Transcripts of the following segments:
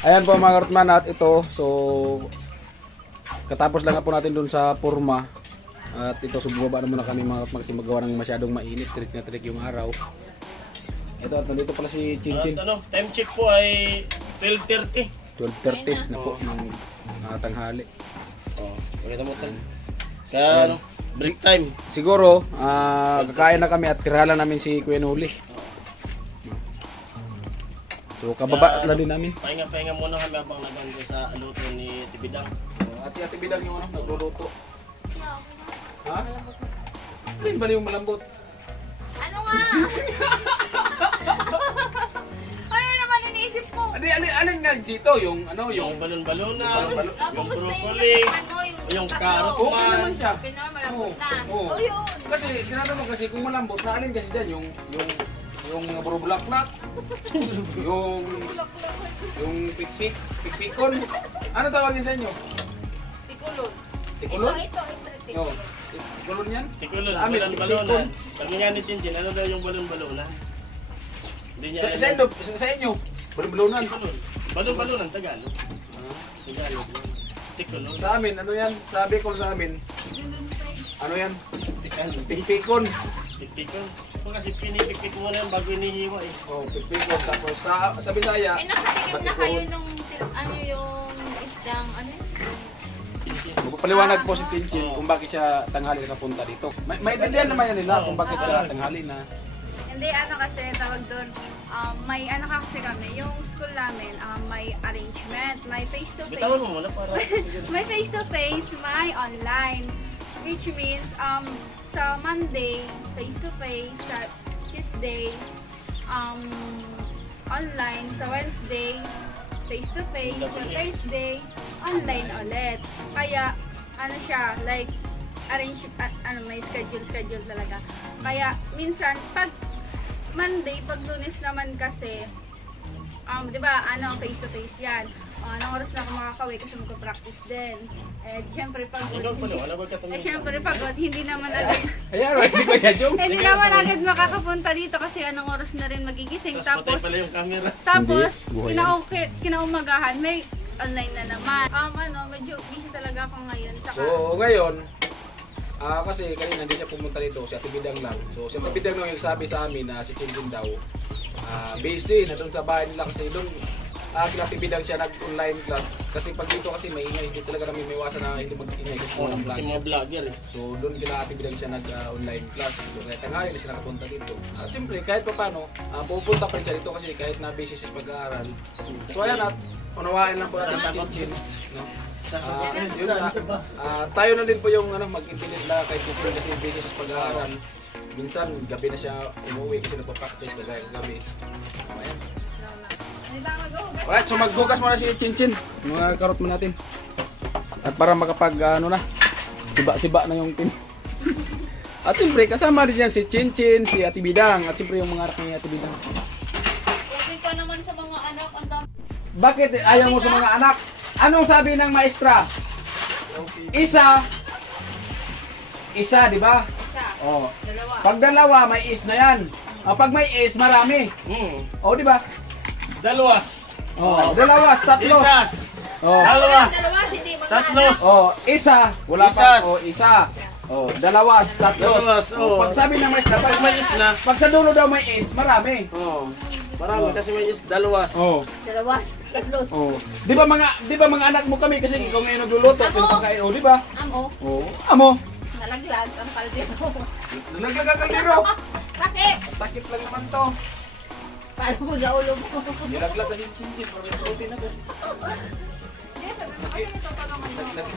Ayan po mga karotman at ito. So, katapos lang po natin dun sa Purma. At ito, sububaba na muna kami mga karotman kasi magawa ng masyadong mainit. Trick na trick yung araw. Ito at nandito pala si Chinchin. Time check po ay 12:30. 12:30 na po ng tanghali. Oh, pakita mo tayo. Kaya break time. Siguro, kakain na kami at tirahan namin si Kuya Nuli. So, kababa na din namin. Pahinga muna kami habang naganda sa aluto ni Tibidang. At si Ate Bidang yung nagluluto. Ha? Alin ba yung malambot? Ano nga? Ano naman iniisip ko? Alin nga dito? Yung Yung balon-balona, yung Kumusta broccoli, yung carrot Okay naman siya. Okay naman, malambot na. Oo. Oh, yun. Kasi tinatanong kasi kung malambot na alin kasi dyan yung mga bulaklak, yung pikpikon. Ano tawagin sa inyo? Tikulon. Tikulon? Ito. No. Tikulon yan? tikulon, Sa amin, balon-balona. Sabi nga ni Chinchin, ano daw yung balon-balona? Hindi niya Sa inyo? Balon-balonan. Balon-balona ang Tagalog. Tagalog. Tikulon. Sa amin, ano yan? Sabi ko sa amin, ano yan? Pikpikon. Pikpikon. Kasi pinipikpik mo na yan bago inihiwa eh. Oh, pikpikon. Tapos sa Bisaya, Ay, nakatikim na kayo nung, yung isdang, ano yun? magpapaliwanag po si Tinchin kung bakit siya tanghali napunta dito. May intindihan naman yan nila kung bakit tanghali na. Hindi, ano kasi tawag doon, may ano kasi kami, yung school namin, may arrangement, may face-to-face. Bitawan mo muna para... May face-to-face, may online. Which means, sa Monday, face-to-face, sa Tuesday, online, sa Wednesday, face-to-face, sa Thursday, online ulit. Kaya, ano siya, like, may schedule talaga. Kaya, minsan, pag Monday, pag Lunes naman kasi, di ba, face-to-face yan. Anong oras na ako makakawin kasi magpa-practice din. Siyempre pagod. Siyempre pagod, hindi naman agad. Ayan, si Kuya Jong. Hindi naman agad makakapunta dito kasi anong oras na rin magigising. Patay pala yung camera. Tapos Hindi, buhay kinaumagahan, may online na naman. Medyo busy talaga ako ngayon. Saka, So, ngayon, kasi kanina hindi siya pumunta dito, si Ate Bidang lang. So, si Ate Bidang nung nagsabi sa amin na si Chinchin daw, busy na doon sa bahay nila kasi doon, kila Ate Bidang siya nag-online class. Kasi pag dito kasi maingay, hindi talaga namin may iwasan na hindi mag-ingay kasi mga Kasi mga vlogger eh. So, doon kila Ate Bidang siya nag-online class. So, kaya tanghali na siya nakapunta dito. At siyempre, kahit pa paano, pupunta pa rin siya dito kasi kahit na busy siya sa pag-aaral. So, ayan at, unawain lang po natin si Chinchin. No? Tayo na din po yung mag-intinit na kay Chinchin kasi busy sa pag-aaral. Minsan, gabi na siya umuwi kasi nagpa-practice kagaya gabi. Ayan. Alright, so magbukas muna si Chinchin. Mga karot mo natin. At para makapag siba-siba na yung tin. At siyempre, kasama rin yan si Chinchin, si Ate Bidang, at siyempre yung mga anak ni Ate Bidang. Sabi pa naman sa mga anak, ang dami. Bakit ayaw mo sa mga anak? Anong sabi ng maestra? Isa, di ba? Isa, Oh. dalawa. Pag dalawa, may is na yan. Pag may is, marami. Oh, di ba? Dalawas. Oh, dalawas, tatlos. Isas. Oh. Dalawas. Dalawa, hindi mga Tatlos. Oh, isa. Wala pa. Isas. Oh, isa. Oh, dalawas, tatlos. Dalawas, Oh, oh. pag sabi ng maestra, pag may is na, pag sa dulo daw may is, marami. Marami kasi may dalawas. Oh. Dalawas, tatlos. Oh. Di ba mga anak mo kami kasi ikaw ngayon nagluluto, pinapakain, oh, di ba? Amo, Oh. Amo. nalaglag ang kaldero. Nagkakaldero. Bakit? Takip lang naman to. Paano mo sa ulo mo? Nilaglag na yung chinchin para may protein ako.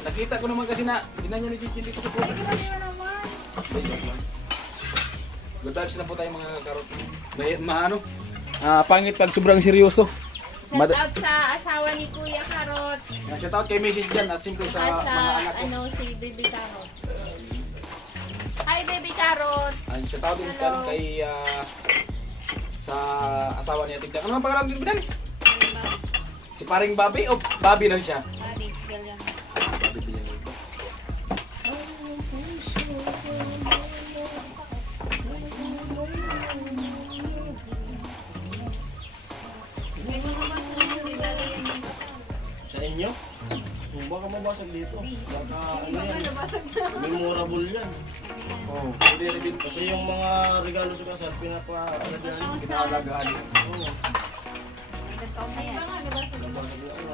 Nakita ko naman kasi na ginanya ni chinchin dito sa protein. Good vibes na po tayo mga karot. Pangit pag sobrang seryoso. Shout out sa asawa ni Kuya Karot. Shout out kay Mrs. dyan at siyempre sa At sa, mga anak ko. si Baby Karot. Hi, Baby Karot. Shout out din kay sa asawa niya Tigdan. Ano ang pangalan din Bidang? Si paring Bobby o Bobby lang siya? Bobby, ganyan. Bobby Villanueva. May mga mas regalo yan. ninyo. Baka mabasag dito. Baka ano yan. Nabasag na. Memorable yan. Oh, pwede rin din. Kasi yung mga regalo sa kasal, pinapa-alagaan. Pinahalagaan. Oo. Taon na yan. Nabasag na ano.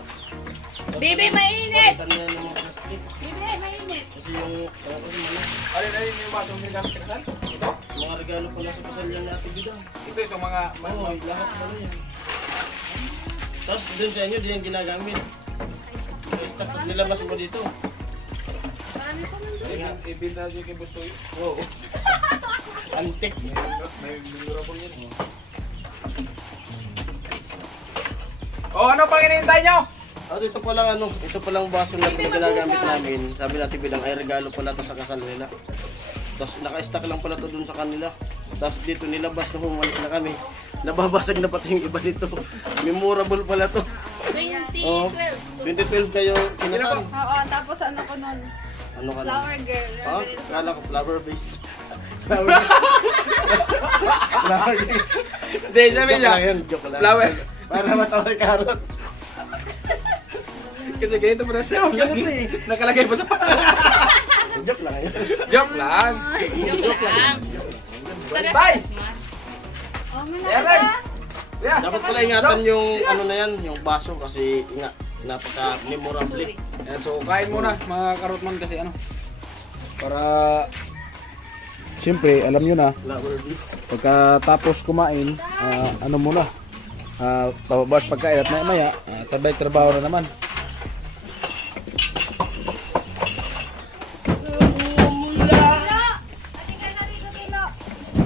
Bibi, mainit! Palitan na yan ng mga plastic. Bibi, mainit! Kasi yung, kasi ano, Alin yung baso ng gamit sa kasal? Ito? mga regalo pala sa kasal yan natin dito. Ito, itong mga... Oo, lahat ano yan. Tapos dun sa inyo, di yan ginagamit. Stock nilabas mo dito. Marami ko nandun. Ibinta natin kay Busoy. Oo. Antik. May memorable yan. Oh, ano pang hinihintay nyo? At ito pa lang ano, ito pa lang baso na ginagamit namin. Sabi natin bilang ay regalo pala to sa kasal nila. Tapos naka-stack lang pala to dun sa kanila. Tapos dito nilabas na humalit na kami. Nababasag na pati yung iba nito. Memorable pala to. 2012. Oh, 2012 kayo kinasal. Oo, tapos ano ko nun? Ano ka na? Flower girl. Oh, kala ko flower base. Flower base. Hindi, sabi Joke niya. lang yun, joke lang. Flower. Para matawa kay Karot. Kasi ganito mo na siya. Nakalagay pa sa pasal. Joke lang yun. Joke lang. Joke lang. Tara sa Bye! Christmas. Oh, Ayan, malaki. Yeah. Dapat pala ingatan yung ano na yan, yung baso kasi napaka-memorable. Ayan, so kain muna mga karotman kasi ano. Para siyempre, alam nyo na, Flower base. pagkatapos kumain, ano muna, pababas pagkain at maya, trabaho na naman.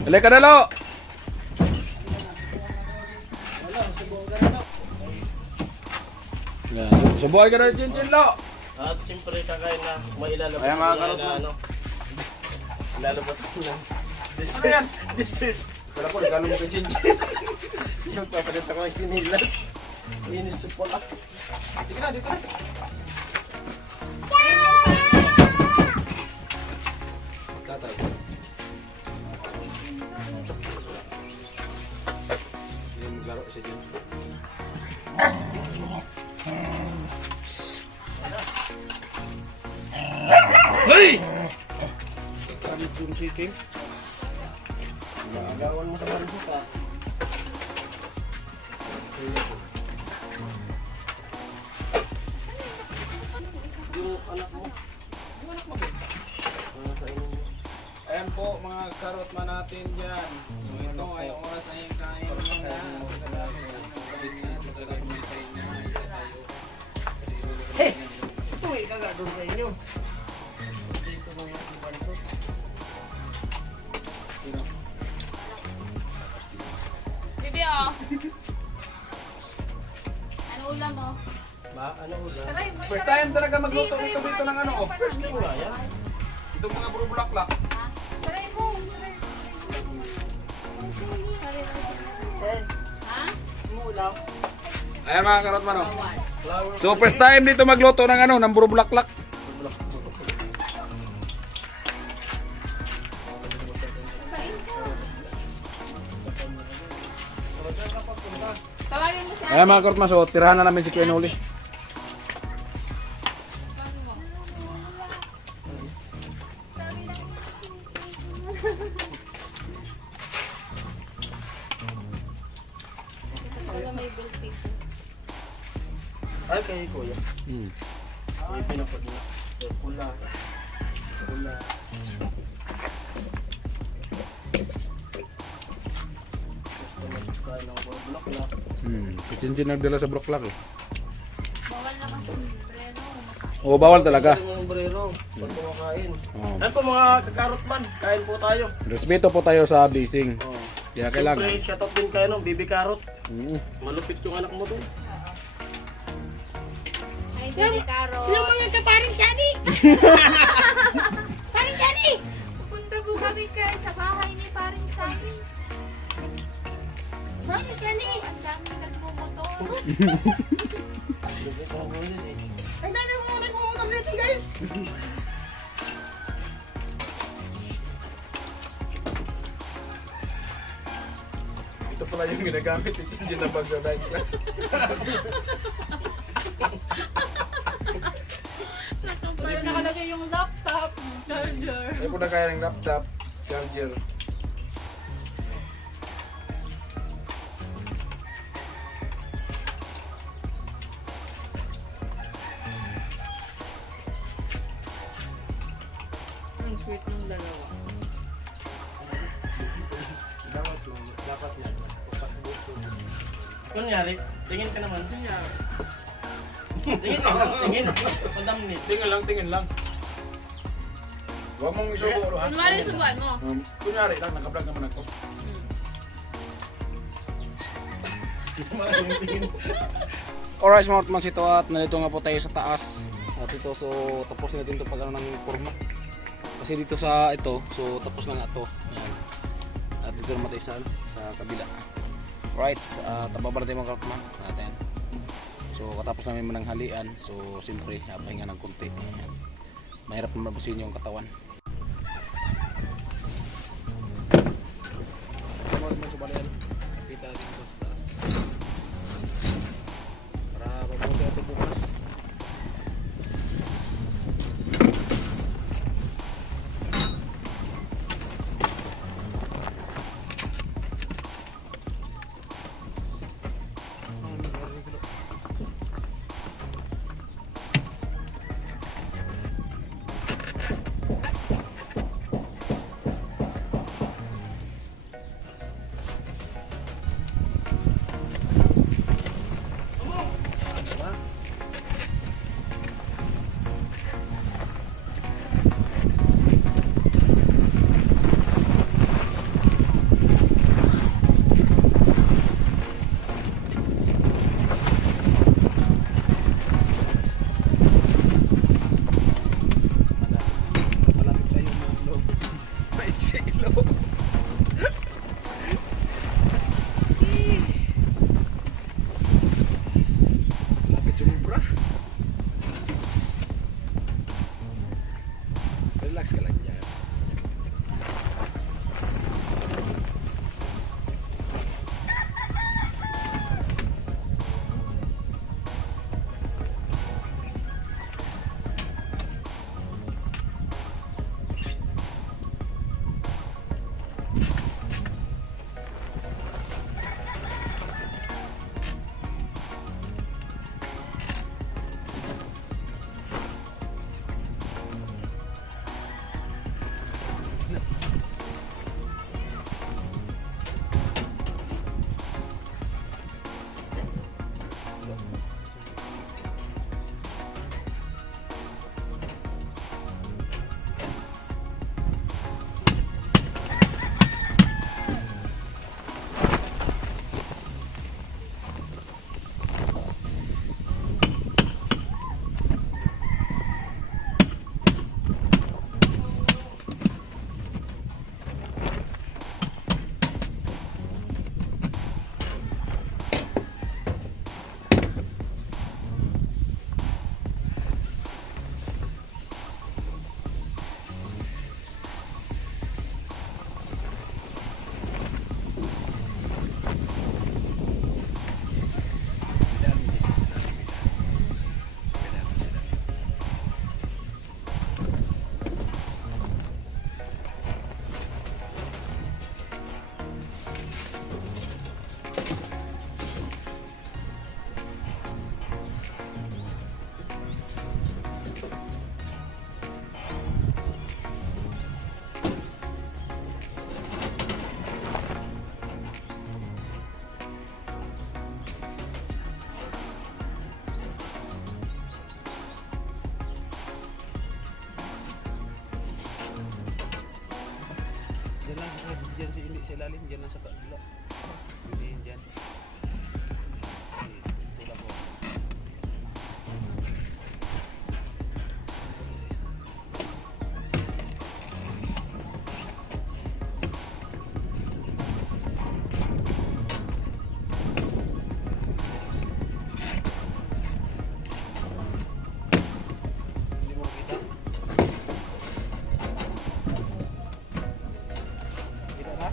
Halika na, Lo! Yan, subuhay ka na rin, Chin, Lo! At siyempre kakain na mailalabas Ayan, mga na karotman. ano. Ilalabas ko na. Ano yan? Dessert. Wala po, regalo mo kay Chin. Yung papalit ako ng sinilas. Init sa pula. Sige na, dito na. Tatay. Sige, maglaro siya dyan. Hey! Sabi ko yung chicken. Magawan mo sa marisuka. Yung anak mo. Sa inyo. Ayan po mga karotman natin dyan. So ito ay oras na yung kain muna. Pagkatapos tayo ng balik na. Pagkatapos may kain na. Ito tayo. Hey! Ito eh, kagadon sa inyo. Dito mga iban to. Bibi, oh. Ano ulam mo? Ano ulam? First time talaga magluto dito ng ano. Oh. First time ba yan? Itong mga buro-bulaklak. Try mo. Ha? Ulam. Ayan mga karotman oh. Flower. So first time dito magluto ng ano, ng buro-bulaklak. Tawagin mo si Ayan mga karotman, so tirahan na namin si Kuya Noli. May bills dito. Ay, kay kuya. Hmm. Ay, pinapod niya. Pula. Pula. Kain ng bulak na. Si Chin nagdala sa bulaklak eh. Bawal naman sa sombrero. Oo, bawal talaga. Yung sombrero. Pag kumakain. Oh. Ano po mga kakarotman? Kain po tayo. Respeto po tayo sa bising. Oh. Kaya kailangan. Siyempre, shoutout din kayo ng Bibi Karot. Mm. Malupit yung anak mo doon. Ay, Bibi Caro. Mga kaparing Shani! Paring Shani! Pupunta po kami sa bahay ni Paring Sani. Paring Shani! Ang daming nagmumotor. Ang dami mo nagmumotor dito, guys! Ito pala yung ginagamit ni Chin na bag sa night class. ko na kaya ng laptop, charger. Ang sweet ng dalawa. Dapat yan. Kunyari, tingin ka naman. Tingin ka lang, tingin. Pandamnit. Tingin lang. Huwag mong isubo. ha? Kunwari subuan mo. Kunyari lang, nakablog naman ako. Alright mga Otman, ito at nandito nga po tayo sa taas. At ito, so tapos natin ito pag ano ng forma. Kasi dito sa ito, so tapos na nga ito. Ayan. At dito naman tayo sa kabila. Right, tababa natin mga Otman natin. So katapos namin mananghalian, so siyempre pahinga ng konti. Ayan. Mahirap na mabusin yung katawan. Kita natin ito sa taas. Para mabuti natin bukas. Malapit tayo ng loob. Maiksi ilog. Lapit sumubra. Relax ka lang dyan. Diyan lang, diyan sa ilalim, diyan lang sa kabila. Hindi yun diyan. Tulak ko. Hindi mo makita. Kita na?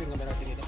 yung camera natin dito.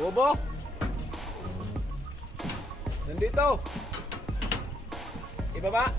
Bobo! Nandito! Ibaba!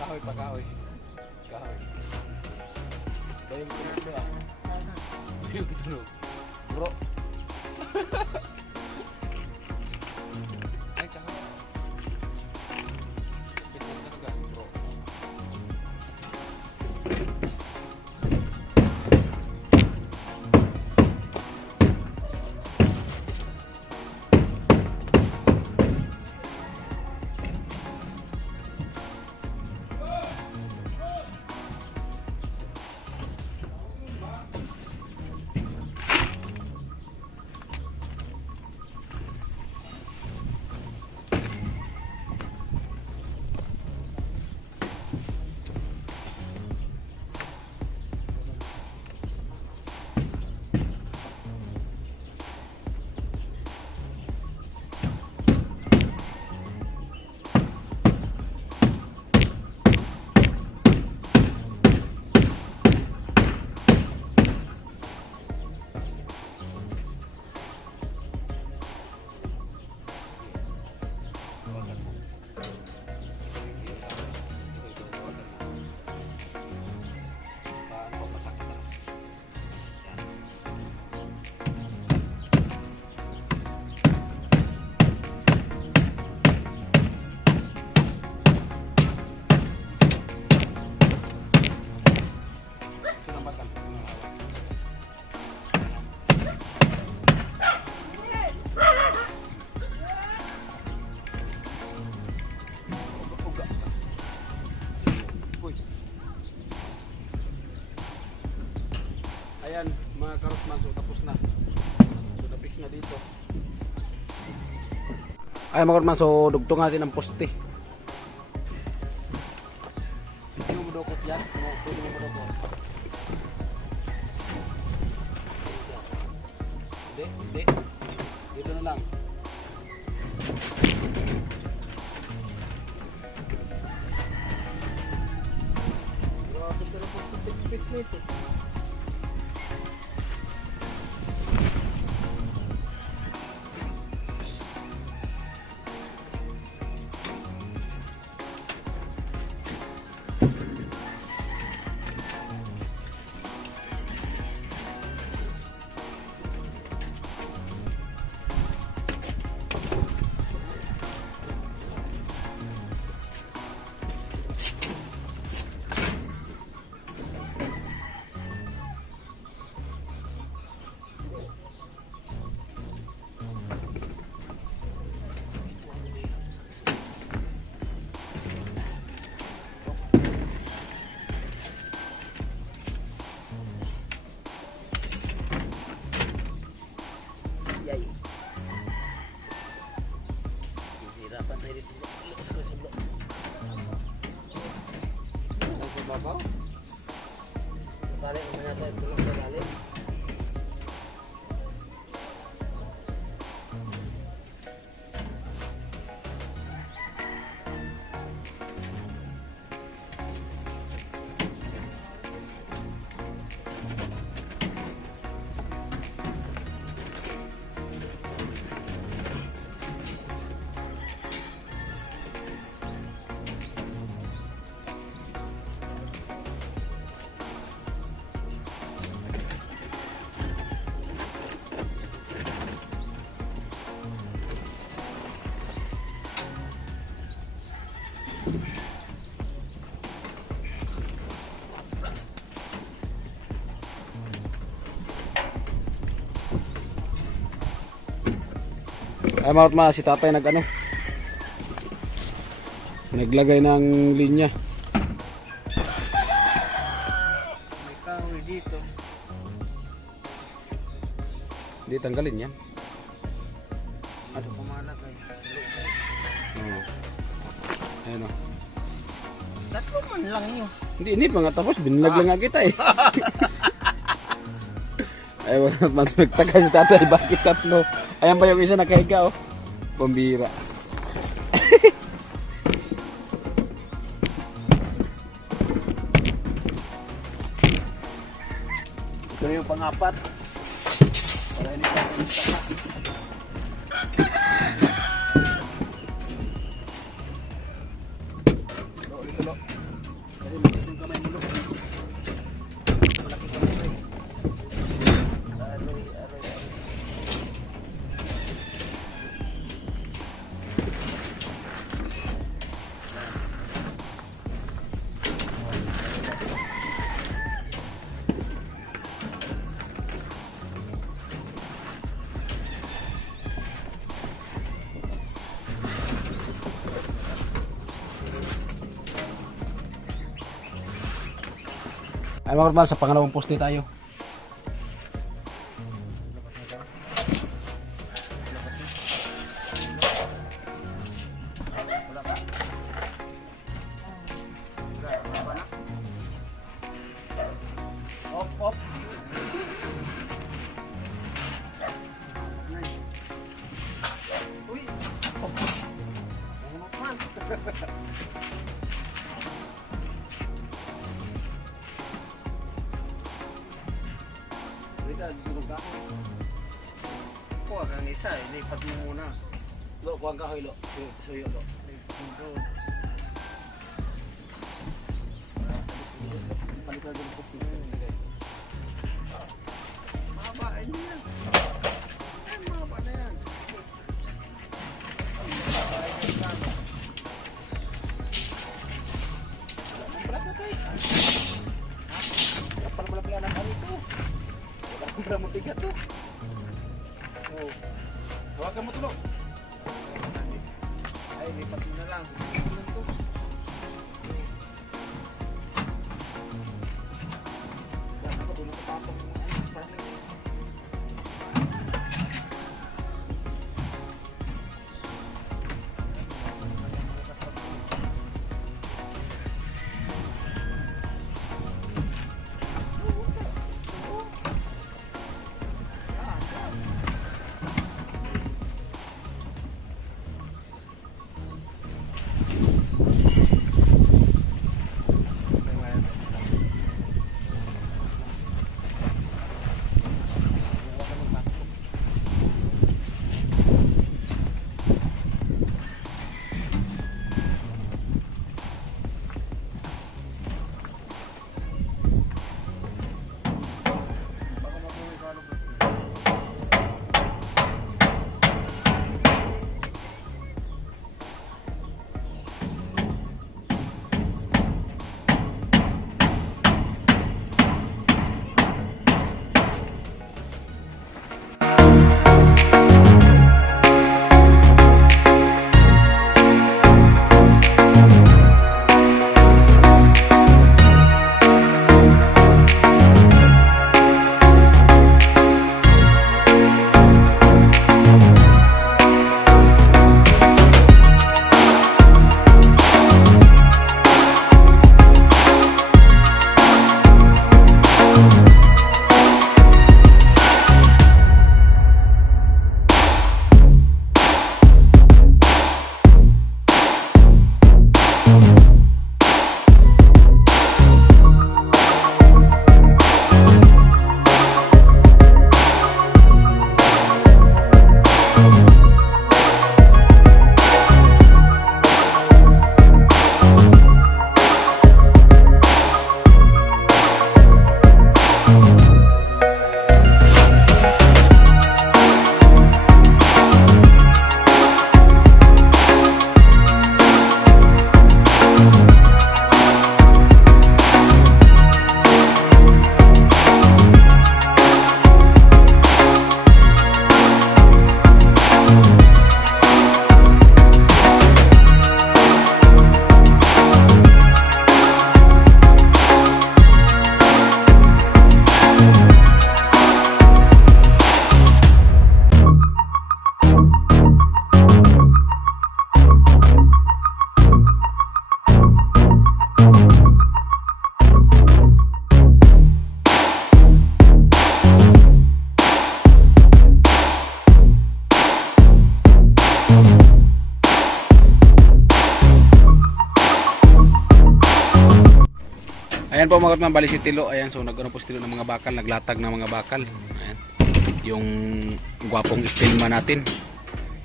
Kahoy pa kahoy. Kahoy. Dahil ko tunog ba? Dahil ko tunog. Bro. Ay kahoy. Kita talaga bro. Ayan mga karotman, so tapos na. So na-fix na dito. Ayan mga karotman, so dugtong natin ang poste. Hindi mo mudukot yan? Pwede mo mudukot. Hindi. Dito na lang. Grabe ka na po, pipit nito. Babaw. Balik naman natin tulong sa lalim. Ay mga si tatay naglagay ng linya. May kahoy dito. Hindi tanggalin yan. Ano kumalat ay. Ayun o. Tatlo man lang yun. Hindi pa nga tapos, binlag lang nga kita eh. Ay, mas nagtaka si tatay, bakit tatlo? Ayan pa yung isa nakahiga oh. Pambira. Ito yung pang-apat. Para hindi pa ito. Ay mga kapal, sa pangalawang poste tayo. Op. Uy. Kuha kang isa, ilipat mo muna. Lo, kuha ka kayo lo. Suyo lo. Mahaba, ayun yan. Ay, mahaba na yan. Kapal mo lang pala ng ano ito. Wala mo bigat to. Oh. Hawakan mo to lo. Ay, lipat mo na lang. Ayan po mga karotman, bali si Tilo. Ayan, so nag-ano po si Tilo ng mga bakal, naglatag ng mga bakal. Ayan. Yung gwapong Stillman natin.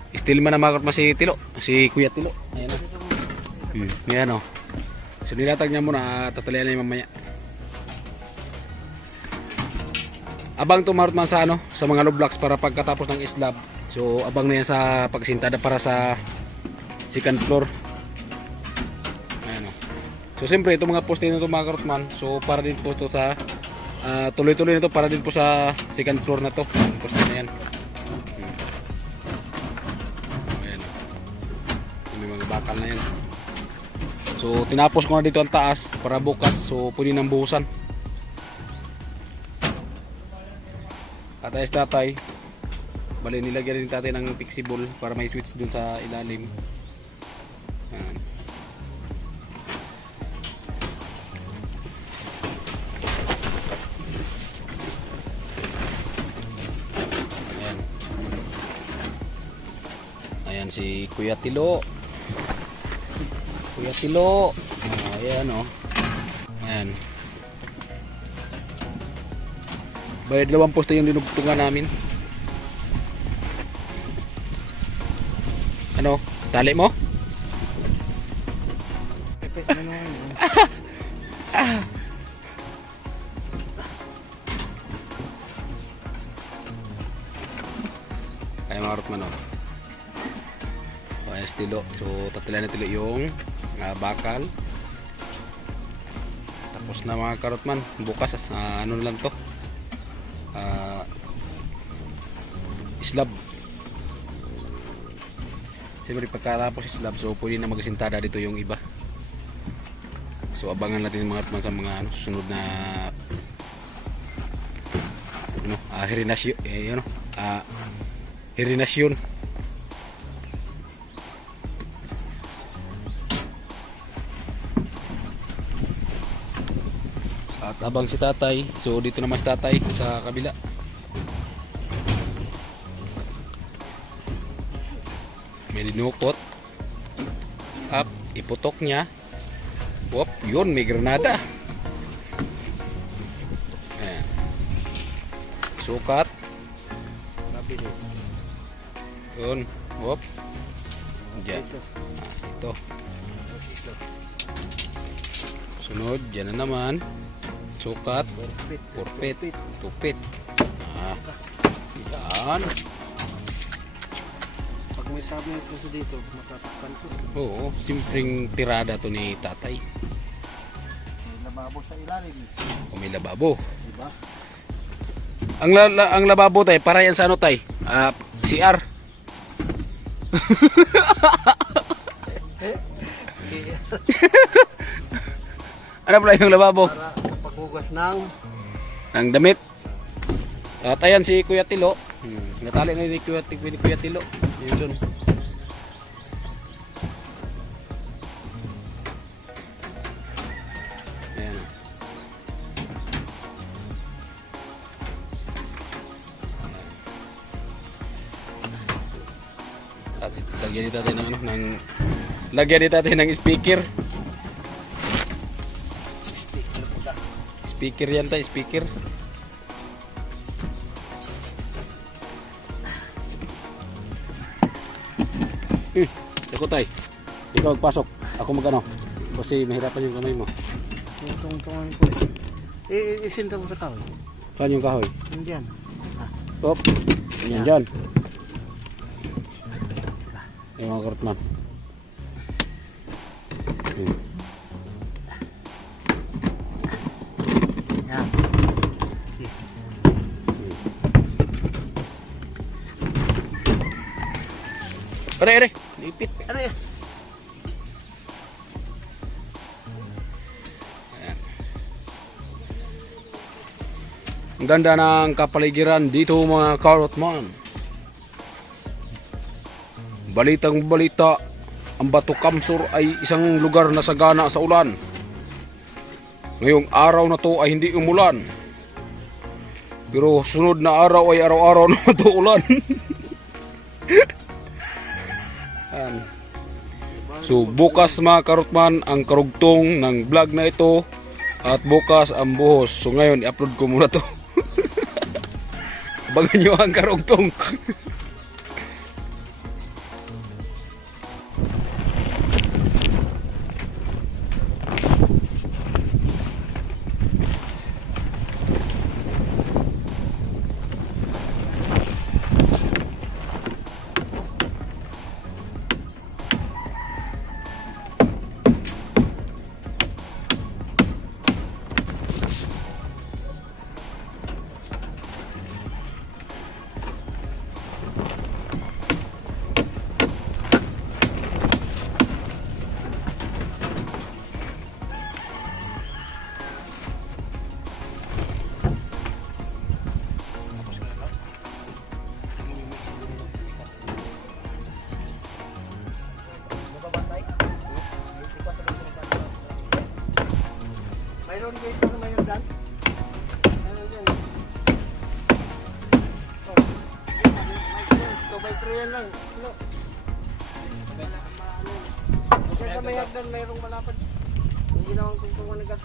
Stillman na mga karotman si Tilo, si Kuya Tilo. Ayan o. Ayan o. So nilatag niya muna, tatalian niya mamaya. Abang to mga karotman sa ano, sa mga low blocks para pagkatapos ng slab. So abang na yan sa pagsintada para sa second floor. Ayan o. So siyempre itong mga poste nito mga karotman, so para din po ito sa tuloy-tuloy nito para din po sa second floor na to. Yung poste na yan. Ayan o. May mga bakal na yan. So tinapos ko na dito ang taas para bukas, so pwede nang buhusan. At ayos tatay, bali nilagyan din tatay ng flexible para may switch dun sa ilalim. Ayan. Ayan. Ayan si Kuya Tilo. Kuya Tilo. Oh, ayan o. Ayan. Bali dalawang poste yung dinugtungan namin. Ano? Tali mo? Kaya mga karotman o. Ayan Tilo. So tatilan na Tilo yung bakal. Tapos na mga karotman. Bukas ano lang to. Slab. Siyempre pagkatapos slab, so pwede na magsintada dito yung iba. So abangan natin mga karotman sa mga susunod na hirinasyon. At abang si tatay, so dito naman si tatay sa kabila. May dinukot. Up, iputok niya. Wop, yun, may granada. Ayan. Sukat. Yun, wop. Diyan. Ito. Sunod, dyan na naman. Sukat. Purpit. Tupit. Yan. May sabi ko sa dito, matatakpan ko. Oo, simpleng tirada to ni tatay. May lababo sa ilalim. O may lababo. Diba? Ang lababo tay, para yan sa ano tay? CR. Ano pala yung lababo? Para sa paghugas ng damit. At ayan si Kuya Tilo. Natali na ni Kuya Tilo. Yun dun. Ayan. At lagyan dito natin ng speaker. Speaker yan tayo, speaker. Ako tay. Ikaw magpasok. Ako magano. Kasi mahirapan yung kamay mo. Tungtungan po. Isinta mo sa kahoy. Saan yung kahoy? Indian. Top. Yan dyan. Yung mga karotman. Yan. Are. Lipit. Ano yan? Ayan. Ang ganda ng kapaligiran dito mga karotman. Balitang balita, ang Bato Kamsur ay isang lugar na sagana sa ulan. Ngayong araw na to ay hindi umulan. Pero sunod na araw ay araw-araw na ulan. So bukas mga karotman, ang karugtong ng vlog na ito At bukas ang buhos. So ngayon, i-upload ko muna to. Abangan nyo ang karugtong. Mayroon guys na mayroon dyan. Mayroon dyan. Oh. 2x3 yan lang. No. Kasi sa may hagdan mayroong malapad. Yung ginawang tungtungan ng gas.